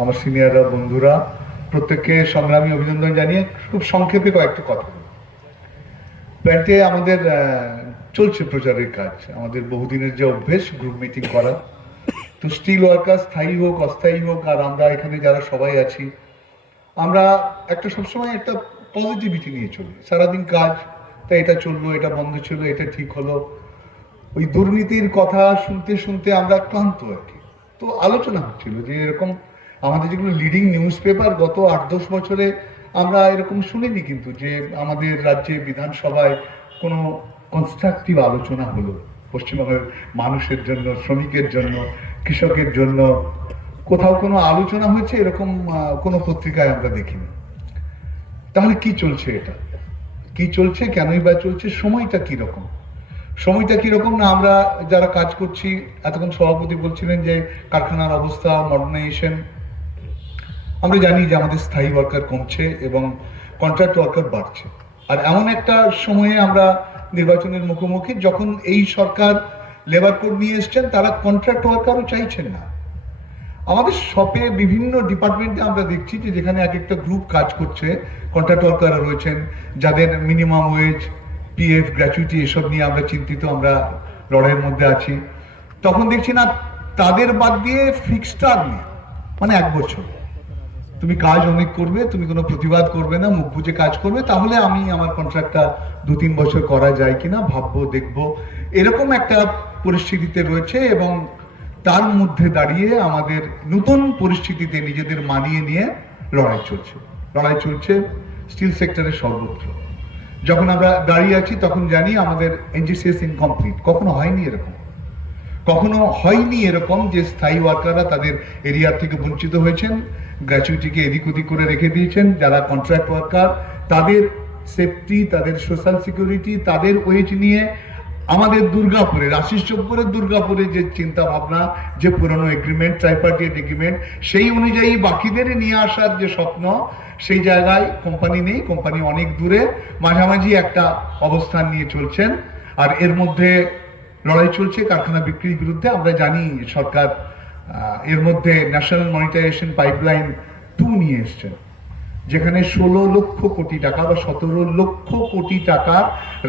আমার সিনিয়ররা, বন্ধুরা, প্রত্যেককে সংগ্রামী অভিনন্দন জানিয়ে খুব সংক্ষেপে কয়েকটা কথা। প্ল্যান্টে আমাদের চলছে প্রচারের কাজ। আমাদের বহুদিনের যে অভ্যেস গ্রুপ মিটিং করা, তো স্টিল ওয়ার্কার স্থায়ী হোক অস্থায়ী হোক, আর আমরা এখানে যারা সবাই আছি, আমরা একটা সবসময় একটা পজিটিভিটি নিয়ে চলি। সারাদিন কাজ, তাই এটা চললো, এটা বন্ধ ছিল, এটা ঠিক হলো, ওই দুর্নীতির কথা শুনতে শুনতে আমরা ক্লান্ত আর কি। তো আলোচনা হচ্ছিল যে এরকম আমাদের যেগুলো লিডিং নিউজ পেপার গত 8-10 বছরে আমরা এরকম শুনিনি, কিন্তু যে আমাদের রাজ্যে বিধানসভায় কোনো কনস্ট্রাকটিভ আলোচনা হলো পশ্চিমবঙ্গের মানুষের জন্য, শ্রমিকের জন্য, কৃষকের জন্য কোথাও কোনো আলোচনা হয়েছে এরকম কোনো পত্রিকায় আমরা দেখিনি। তাহলে কি চলছে, এটা কি চলছে, কেনই বা চলছে, সময়টা কিরকম? সময়টা কিরকম না, আমরা যারা কাজ করছি, এতক্ষণ সভাপতি বলছিলেন যে কারখানার অবস্থা, মডার্নাইজেশন, আমরা জানি যে আমাদের স্থায়ী ওয়ার্কার কমছে এবং কন্ট্রাক্ট ওয়ার্কার বাড়ছে। আর এমন একটা সময়ে আমরা নির্বাচনের মুখোমুখি, যখন এই সরকার লেবার কোড নিয়ে এসছেন, তারা কন্ট্রাক্ট ওয়ার্কারও চাইছেন না। আমাদের শপে বিভিন্ন ডিপার্টমেন্টে আমরা দেখছি যে যেখানে এক একটা গ্রুপ কাজ করছে, কন্ট্রাক্ট ওয়ার্কাররা রয়েছেন যাদের মিনিমাম ওয়েজ, পিএফ, গ্র্যাচুইটি এসব নিয়ে আমরা চিন্তিত, আমরা লড়াইয়ের মধ্যে আছি। তখন দেখছি না, তাদের বাদ দিয়ে ফিক্সড টার্ম নেই, মানে 1 বছর তুমি কাজ অনেক করবে, তুমি কোনো প্রতিবাদ করবে না, মুখ বুঝে কাজ করবে, তাহলে আমি আমার কন্ট্রাক্টটা 2-3 বছর করা যায় কিনা ভাববো, দেখবো, এরকম একটা পরিস্থিতিতে রয়েছে। এবং তার মধ্যে দাঁড়িয়ে আমাদের নতুন পরিস্থিতিতে নিজেদের মানিয়ে নিয়ে লড়াই চলছে স্টিল সেক্টরের সর্বত্র। যখন আমরা দাঁড়িয়ে আছি তখন জানি আমাদের এনজিসিএস ইনকমপ্লিট, কখনো হয়নি এরকম যে স্থায়ী ওয়ার্কাররা তাদের এরিয়া থেকে বঞ্চিত হয়েছেন, গ্র্যাচুইটিকে এদিক ওদিক করে রেখে দিয়েছেন। যারা কন্ট্রাক্ট ওয়ার্কার, তাদের সেফটি, তাদের সোশ্যাল সিকিউরিটি, তাদের ওয়েজ নিয়ে আমাদের দুর্গাপুরের, আশিস চব্বরের দুর্গাপুরে যে চিন্তা ভাবনা, যে পুরনো এগ্রিমেন্ট, ট্রাইপার্টিট এগ্রিমেন্ট, সেই অনুযায়ী বাকিদের নিয়ে আসার যে স্বপ্ন, সেই জায়গায় কোম্পানি নেই, কোম্পানি অনেক দূরে, মাঝামাঝি একটা অবস্থান নিয়ে চলছেন। আর এর মধ্যে লড়াই চলছে কারখানা বিক্রির বিরুদ্ধে। আমরা জানি সরকার এর মধ্যে ন্যাশনাল মনিটাইজেশন পাইপলাইন 2 নিয়ে এসছেন, যেখানে 16 লক্ষ কোটি টাকা বা 17 লক্ষ কোটি টাকা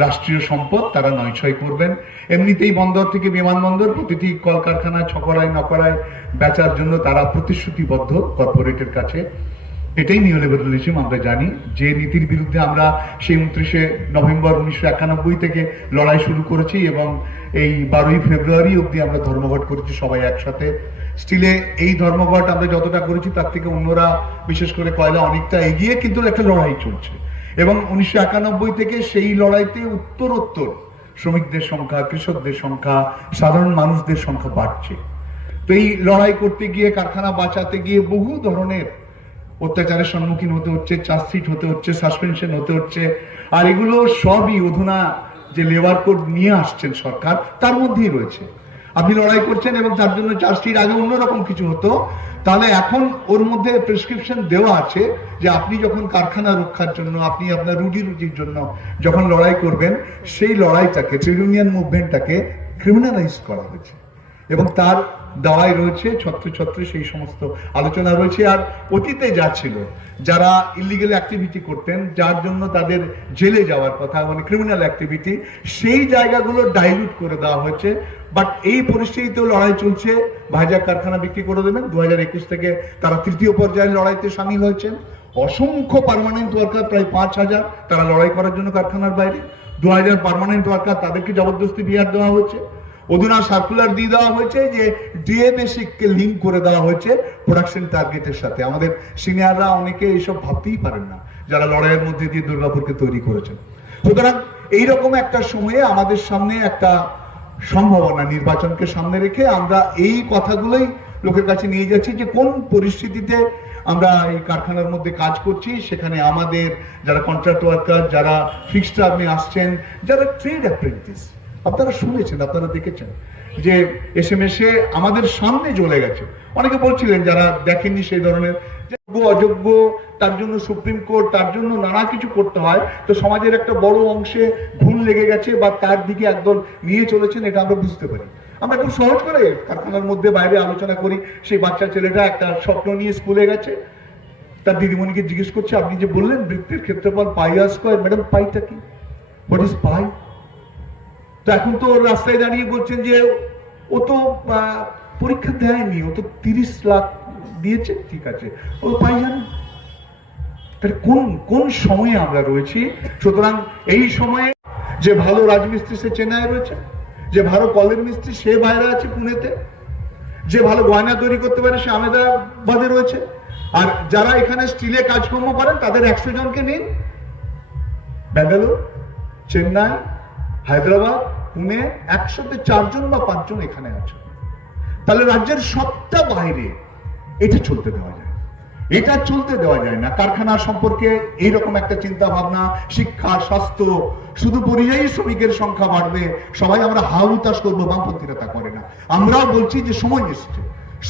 রাষ্ট্রীয় সম্পদ তারা নয়ছয় করবেন। এমনিতেই বন্দর থেকে বিমানবন্দর, প্রতিটি কলকারখানা ছকড়ায় নকড়ায় বেচার জন্য তারা প্রতিশ্রুতিবদ্ধ কর্পোরেটের কাছে। এটাই নিওলিবারালিজম। আমরা জানি যে নীতির বিরুদ্ধে আমরা সেই 29শে নভেম্বর 1991 থেকে লড়াই শুরু করেছি এবং এই 12ই ফেব্রুয়ারি অবধি আমরা ধর্মঘট করেছি সবাই একসাথে। স্টিলে এই ধর্মঘট আমরা যতটা করেছি তার থেকে অন্যরা, বিশেষ করে কয়লা, অনেকটা এগিয়ে, কিন্তু একটা লড়াই চলছে। এবং 1991 থেকে সেই লড়াইতে উত্তরোত্তর শ্রমিকদের সংখ্যা, কৃষকদের সংখ্যা, সাধারণ মানুষদের সংখ্যা বাড়ছে। তো এই লড়াই করতে গিয়ে, কারখানা বাঁচাতে গিয়ে বহু ধরনের অত্যাচারের সম্মুখীন হতে হচ্ছে, চার্জশিট হতে হচ্ছে, সাসপেনশন হতে হচ্ছে। আর এগুলো সবই অধুনা যে লেবার কোড নিয়ে আসছেন সরকার, তার মধ্যেই রয়েছে। আপনি লড়াই করছেন এবং তার জন্য চার্জশিট, আগে অন্যরকম কিছু হতো, তাহলে এখন ওর মধ্যে প্রেসক্রিপশন দেওয়া আছে যে আপনি যখন কারখানা রক্ষার জন্য, আপনি আপনার রুজির জন্য যখন লড়াই করবেন, সেই লড়াইটাকে, ট্রেড ইউনিয়ন মুভমেন্টটাকে ক্রিমিনালাইজ করা হয়েছে এবং তার দাওয়ায় রয়েছে ছত্রে সেই সমস্ত আলোচনা রয়েছে। আর অতীতে যা ছিল, যারা ইলিগাল অ্যাক্টিভিটি করতেন, যার জন্য তাদের জেলে যাওয়ার কথা, মানে ক্রিমিনাল অ্যাক্টিভিটি, সেই জায়গাগুলো ডাইলুট করে দেওয়া হয়েছে। বাট এই পরিস্থিতিতেও লড়াই চলছে। ভাইজাগ কারখানা বিক্রি করে দেবেন, 2021 থেকে তারা 3য় পর্যায়ের লড়াইতে সামিল হয়েছেন। অসংখ্য পার্মানেন্ট ওয়ার্কার, প্রায় 5000, তারা লড়াই করার জন্য কারখানার বাইরে। 2000 পার্মানেন্ট ওয়ার্কার, তাদেরকে জবরদস্তি বিহার দেওয়া হয়েছে। অধুনা সার্কুলার দিয়ে দেওয়া হয়েছে যে ডিএ বেসিককে লিঙ্ক করে দেওয়া হয়েছে প্রোডাকশন টার্গেটের সাথে। আমাদের সিনিয়ররা অনেকে এইসব ভাবতেই পারেন না, যারা লড়াইয়ের মধ্যে দিয়ে দুর্গাপুরকে তৈরি করেছেন। সুতরাং এইরকম একটা সময়ে আমাদের সামনে একটা সম্ভাবনা, নির্বাচনকে সামনে রেখে আমরা এই কথাগুলোই লোকের কাছে নিয়ে যাচ্ছি যে কোন পরিস্থিতিতে আমরা এই কারখানার মধ্যে কাজ করছি। সেখানে আমাদের যারা কন্ট্রাক্ট ওয়ার্কার, যারা ফিক্সড টার্মে আসছেন, যারা ট্রেড অ্যাপ্রেন্টিস, আপনারা শুনেছেন, আপনারা দেখেছেন যে এসএমএসে আমাদের সামনে জ্বলে গেছে। অনেকে বলছিলেন যারা দেখেননি সেই ধরনের, অযোগ্য, তার জন্য সুপ্রিম কোর্ট, তার জন্য নানা কিছু করতে হয়, তো সমাজের একটা বড় অংশে ভুল লেগে গেছে বা তার দিকে একদল নিয়ে চলেছেন, এটা আমরা বুঝতে পারি। আমরা খুব সহজ করে কারখানার মধ্যে বাইরে আলোচনা করি। সেই বাচ্চা ছেলেটা একটা স্বপ্ন নিয়ে স্কুলে গেছে, তার দিদিমণিকে জিজ্ঞেস করছে, আপনি যে বললেন বৃত্তের ক্ষেত্রফল পাই আর স্কয়ার, ম্যাডাম পাইটা কি, হোয়াট ইজ পাই? তো এখন তো রাস্তায় দাঁড়িয়ে বলছেন যে ও তো পরীক্ষা দেয়নি, ও তো 30 লাখ দিয়েছে, ঠিক আছে, ও পাই জানে। তাহলে কোন সময়ে আমরা রয়েছি? সুতরাং এই সময়ে যে ভালো রাজমিস্ত্রি সে চেন্নাইয়ে রয়েছে, যে ভালো কলের মিস্ত্রি সে বাইরে আছে পুনেতে, যে ভালো গয়না তৈরি করতে পারে সে আহমেদাবাদে রয়েছে, আর যারা এখানে স্টিলে কাজকর্ম করেন তাদের 100 জনকে নিন, ব্যাঙ্গালোর, চেন্নাই, হায়দ্রাবাদ, পুনে, 100-তে 4 জন বা 5 জন এখানে আছে। তাহলে রাজ্যের সবটা বাইরে এটা চলতে দেওয়া যায়, এটা চলতে দেওয়া যায় না। কারখানা সম্পর্কে এইরকম একটা চিন্তা ভাবনা, শিক্ষা, স্বাস্থ্য, শুধু পরিযায়ী শ্রমিকের সংখ্যা বাড়বে, সবাই আমরা হা হুতাশ করবো, বামপন্থীরা তা করে না। আমরাও বলছি যে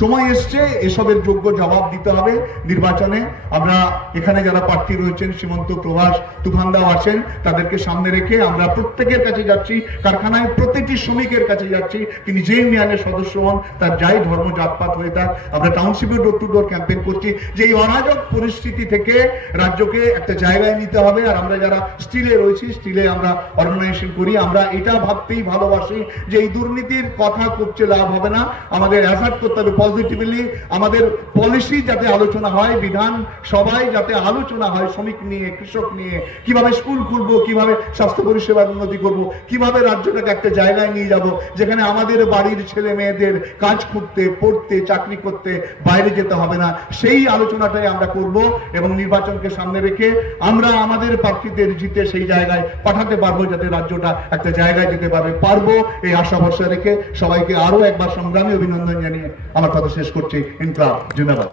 সময় এসছে এসবের যোগ্য জবাব দিতে হবে নির্বাচনে। আমরা এখানে যারা প্রার্থী রয়েছেন, সীমন্ত, প্রভাস, তুফানদাও আছেন, তাদেরকে সামনে রেখে আমরা প্রত্যেকের কাছে যাচ্ছি, কারখানায় প্রতিটি শ্রমিকের কাছে যাচ্ছি, তিনি যে ইউনিয়নের সদস্য হন, তার যাই ধর্ম জাতপাত হয়ে থাক, আমরা টাউনশিপে ডোর টু ডোর ক্যাম্পেইন করছি যে এই অরাজক পরিস্থিতি থেকে রাজ্যকে একটা জায়গায় নিতে হবে। আর আমরা যারা স্টিলে রয়েছি, স্টিলে আমরা অর্গানাইজেশন করি, আমরা এটা ভাবতেই ভালোবাসি যে এই দুর্নীতির কথা করছে লাভ হবে না, আমাদের অ্যাসার্ট করতে হবে পজিটিভলি, আমাদের পলিসি যাতে আলোচনা হয়, বিধান সবাই যাতে আলোচনা হয় শ্রমিক নিয়ে, কৃষক নিয়ে, কিভাবে স্কুল খুলবো, কিভাবে স্বাস্থ্য পরিষেবার উন্নতি করব, কিভাবে রাজ্যটাকে একটা জায়গায় নিয়ে যাব যেখানে আমাদের বাড়ির ছেলে মেয়েদের কাজ করতে, পড়তে, চাকরি করতে বাইরে যেতে হবে না। সেই আলোচনাটাই আমরা করব এবং নির্বাচনকে সামনে রেখে আমরা আমাদের প্রার্থীদের জিতে সেই জায়গায় পাঠাতে পারবো, যাতে রাজ্যটা একটা জায়গায় যেতে পারবো। এই আশা ভরসা রেখে সবাইকে আরো একবার সংগ্রামী অভিনন্দন জানিয়ে আমার কথা শেষ করছি। ইনকলাব জিন্দাবাদ।